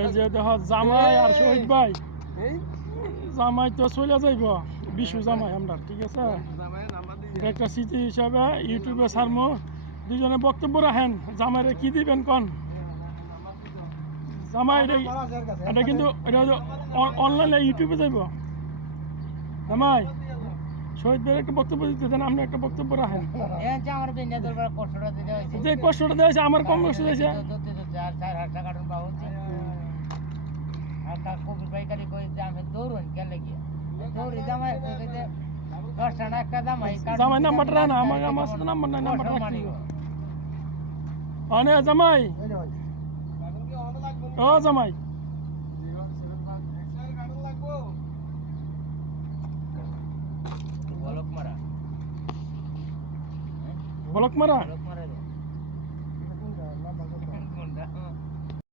এই যে দেখো জামাই আর শহীদ ভাই, জামাই তো চলে যাইব, বিশু জামাই আমরা, ঠিক আছে। একটা স্মৃতি হিসাবে ইউটিউবে ছাড়মো, দুজনে বক্তব্য রাখেন। জামাইরে কি দিবেন কন? জামাই এটা কিন্তু এটা অনলাইনে ইউটিউবে যাইব। জামাই শহীদ ভাইয়ের একটা বক্তব্য দিতে দেন, আপনি একটা বক্তব্য রাখেন। যে কষ্টটা দিয়েছে আমার কম কষ্ট দিয়েছে। জামাই নাম্বারটা না আমার সাথে নাম্বার নাই, নাম্বারটা অনে জামাই। ও জামাই বলক মারা